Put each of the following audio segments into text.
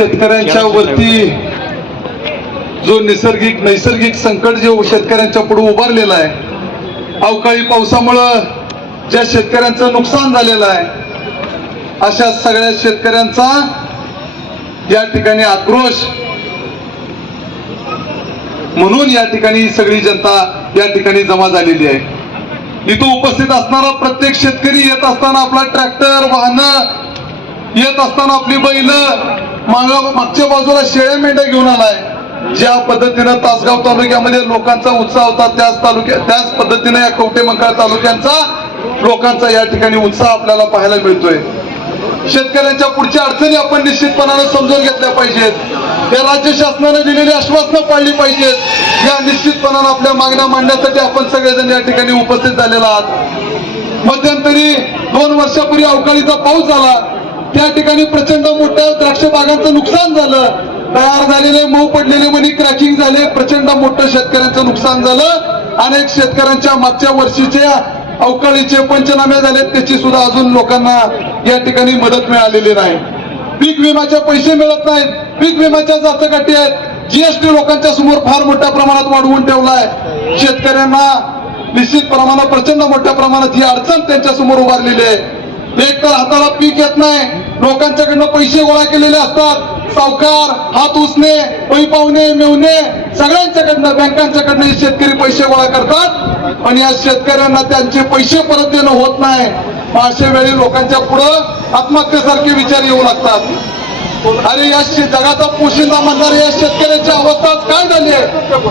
शेतकऱ्यांच्या वरती. जो निसर्गिक नैसर्गिक संकट जे शेतकऱ्यांच्या पुढे उभारलेलं आहे अवकाळी पावसामुळं ज्या शेतकऱ्यांचं नुकसान झालेलं आहे अशा सगळ्या शेतकऱ्यांचा या ठिकाणी आक्रोश. म्हणून या ठिकाणी सगळी जनता या ठिकाणी जमा झालेली आहे. इथं उपस्थित असणारा प्रत्येक शेतकरी येत असताना आपला ट्रॅक्टर वाहनं येत असताना आपली बैल मागच्या बाजूला शेळ्या मेंढ्या घेऊन आलाय. ज्या पद्धतीनं तासगाव तालुक्यामध्ये लोकांचा उत्साह होता त्याच तालुक्या त्याच पद्धतीनं या कवटे मंकाळ तालुक्यांचा लोकांचा या ठिकाणी उत्साह आपल्याला पाहायला मिळतोय. शेतकऱ्यांच्या पुढच्या अडचणी आपण निश्चितपणानं समजून घेतल्या पाहिजेत. या राज्य शासनाने दिलेली आश्वासनं पाळली पाहिजेत. या निश्चितपणानं आपल्या मागण्या मांडण्यासाठी आपण सगळेजण या ठिकाणी उपस्थित झालेला आहात. मध्यंतरी दोन वर्षापूर्वी अवकाळीचा पाऊस झाला. त्या ठिकाणी प्रचंड मोठ्या द्राक्ष बागांचं नुकसान झालं. तयार झालेले मऊ पडलेले मनी क्रॅकिंग झाले प्रचंड मोठं शेतकऱ्यांचं नुकसान झालं. अनेक शेतकऱ्यांच्या मागच्या वर्षीच्या अवकाळीचे पंचनामे झाले त्याची सुद्धा अजून लोकांना या ठिकाणी मदत मिळालेली नाही. पीक विम्याचे पैसे मिळत नाहीत. पीक विम्याच्या जाचकाठी आहेत. जीएसटी लोकांच्या समोर फार मोठ्या प्रमाणात वाढवून ठेवलाय. शेतकऱ्यांना निश्चित प्रमाणात प्रचंड मोठ्या प्रमाणात ही अडचण त्यांच्यासमोर उभारलेली आहे. एक तर हाताला पीक येत नाही. लोकांच्याकडनं पैसे गोळा केलेले असतात. सावकार हात उसणे पै पाहुणे मेवणे सगळ्यांच्याकडनं बँकांच्याकडनं शेतकरी पैसे गोळा करतात. पण या शेतकऱ्यांना त्यांचे पैसे परत देणं होत नाही. अशा वेळी लोकांच्या पुढं आत्महत्येसारखे विचार येऊ लागतात. अरे या जगाचा पोशिंदा म्हणणारे या शेतकऱ्याची अवस्था काय झाली आहे?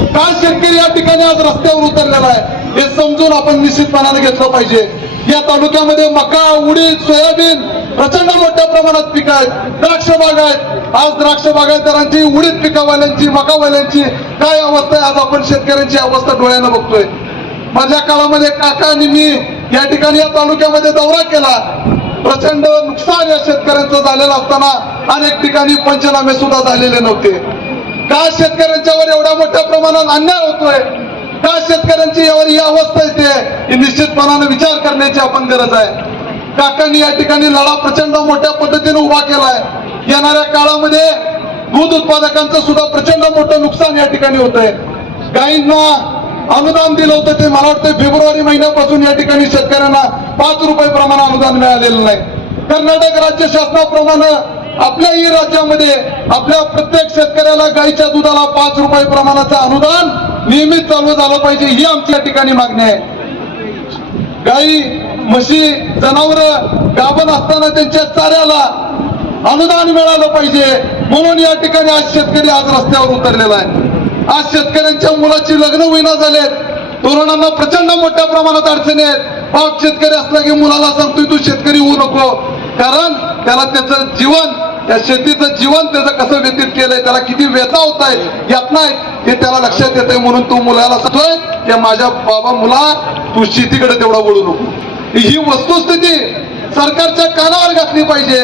काय शेतकरी या ठिकाणी आज रस्त्यावर उतरलेला आहे? हे समजून आपण निश्चितपणाने घेतलं पाहिजे. या तालुक्यामध्ये मका उडीद सोयाबीन प्रचंड मोठ्या प्रमाणात पिक आहेत. द्राक्ष बाग आहेत. आज द्राक्ष बागायतदारांची उडीद पिकावाल्यांची मकावाल्यांची काय अवस्था आहे आज आपण शेतकऱ्यांची अवस्था डोळ्यानं बघतोय. माझ्या काळामध्ये काका आणि मी या ठिकाणी या तालुक्यामध्ये दौरा केला. प्रचंड नुकसान या शेतकऱ्यांचं झालेलं असताना अनेक ठिकाणी पंचनामे सुद्धा झालेले नव्हते. का शेतकऱ्यांच्यावर एवढ्या मोठ्या प्रमाणात अन्याय होतोय? का शेतकऱ्यांची यावर ही अवस्था येते ही निश्चितपणाने विचार करण्याची आपण गरज आहे. काकांनी या ठिकाणी लढा प्रचंड मोठ्या पद्धतीने उभा केलाय. येणाऱ्या काळामध्ये दूध उत्पादकांचं सुद्धा प्रचंड मोठं नुकसान या ठिकाणी होत आहे गायींना अनुदान दिलं होतं ते मला वाटतं फेब्रुवारी महिन्यापासून या ठिकाणी शेतकऱ्यांना पाच रुपये प्रमाण अनुदान मिळालेलं नाही. कर्नाटक राज्य शासनाप्रमाणे आपल्याही राज्यामध्ये आपल्या प्रत्येक शेतकऱ्याला गाईच्या दुधाला पाच रुपये प्रमाणाचं अनुदान नियमित चालू झालं पाहिजे ही आमची या ठिकाणी मागणी आहे. गाई म्हशी जनावर गाभण असताना त्यांच्या चाऱ्याला अनुदान मिळालं पाहिजे. म्हणून या ठिकाणी आज शेतकरी आज रस्त्यावर उतरलेला आहे. आज शेतकऱ्यांच्या मुलाची लग्न होईना झालेत. तरुणांना प्रचंड मोठ्या प्रमाणात अडचणी आहेत. बाप शेतकरी असला की मुलाला सांगतोय तू शेतकरी होऊ नको. कारण त्याला त्याचं जीवन त्या शेतीचं जीवन त्याचं कसं व्यतीत केलंय त्याला किती व्यथा होत आहेत यातना नाही हे त्याला लक्षात येत म्हणून तो मुलाला सांगतोय की माझ्या बाबा मुला तू शेतीकडे तेवढा वळू नको. ही वस्तुस्थिती सरकारच्या कानावर घातली पाहिजे.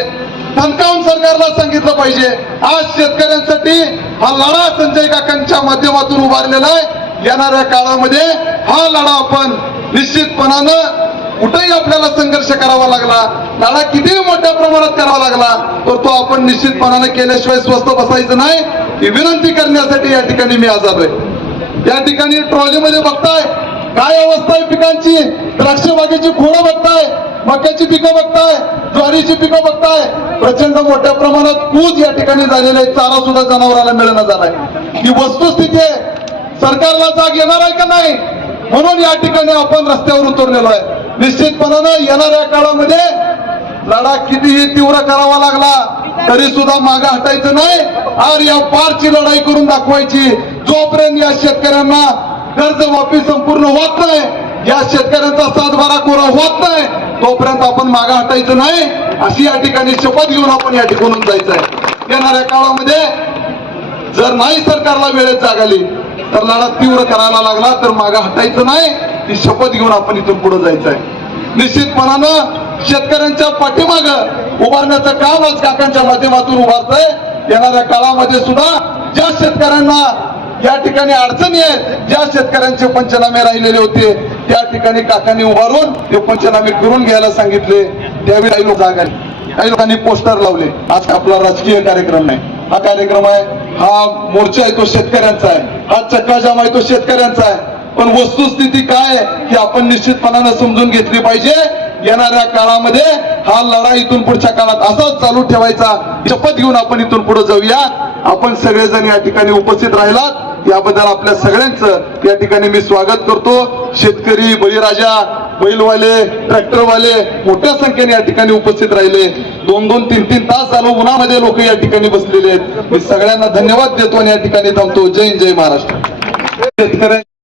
ठणकावून सरकारला सांगितलं पाहिजे. आज शेतकऱ्यांसाठी हा लढा संजय काकांच्या माध्यमातून उभारलेला आहे. येणाऱ्या काळामध्ये हा लढा आपण निश्चितपणानं कुठेही आपल्याला संघर्ष करावा लागला लढा कितीही मोठ्या प्रमाणात करावा लागला तर तो आपण निश्चितपणाने केल्याशिवाय स्वस्त बसायचं नाही. ही विनंती करण्यासाठी या ठिकाणी मी आज आलोय या ठिकाणी ट्रॉलीमध्ये बघताय काय अवस्था आहे पिकांची? द्राक्ष बागेची खोडं बघताय मक्याची पिकं बघताय ज्वारीची पिकं बघताय. प्रचंड मोठ्या प्रमाणात कूज या ठिकाणी झालेला आहे चारा सुद्धा जनावराला मिळणं झालाय. ही वस्तुस्थिती आहे सरकारला जाग येणार आहे का नाही? म्हणून या ठिकाणी आपण रस्त्यावर उतरलेलो आहे. निश्चितपणानं येणाऱ्या काळामध्ये लढा कितीही तीव्र करावा लागला तरी सुद्धा मागे हटायचं नाही. आणि या पारची लढाई करून दाखवायची. जोपर्यंत या शेतकऱ्यांना कर्जमाफी संपूर्ण होत नाही या शेतकऱ्यांचा सातबारा कोरा होत नाही तोपर्यंत आपण मागे हटायचं नाही. अशी या ठिकाणी शपथ घेऊन आपण या ठिकाणून जायचं आहे येणाऱ्या काळामध्ये जर नाही सरकारला वेळेत जागाली तर लढा तीव्र करायला लागला तर मागे हटायचं नाही. ही शपथ घेऊन आपण इथून पुढे जायचं आहे निश्चितपणानं शेतकऱ्यांच्या पाठीमागं उभारण्याचं काम आज काकांच्या माध्यमातून उभारतंय. येणाऱ्या काळामध्ये सुद्धा ज्या शेतकऱ्यांना या ठिकाणी अडचणी आहेत ज्या शेतकऱ्यांचे पंचनामे राहिलेले होते त्या ठिकाणी काकांनी उभारून ते पंचनामे करून घ्यायला सांगितले. त्यावेळी काही लोक जागा काही लोकांनी पोस्टर लावले. आज आपला राजकीय कार्यक्रम नाही. हा कार्यक्रम आहे. हा मोर्चा आहे तो शेतकऱ्यांचा आहे. हा चक्काजाम आहे तो शेतकऱ्यांचा आहे. पण वस्तुस्थिती काय आहे ही आपण निश्चितपणानं समजून घेतली पाहिजे. येणाऱ्या काळामध्ये हा लढा इथून पुढच्या काळात असाच चालू ठेवायचा. शपथ घेऊन आपण इथून पुढे जाऊया. आपण सगळेजण या ठिकाणी उपस्थित राहिलात. याबद्दल आपल्या सगळ्यांचं या ठिकाणी मी स्वागत करतो. शेतकरी बळीराजा बैलवाले ट्रॅक्टरवाले मोठ्या संख्येने या ठिकाणी उपस्थित राहिले. दोन दोन तीन तीन तास चालू उन्हामध्ये लोक या ठिकाणी बसलेले आहेत. मी सगळ्यांना धन्यवाद देतो आणि या ठिकाणी थांबतो. जय जय महाराष्ट्र. शेतकऱ्यांच्या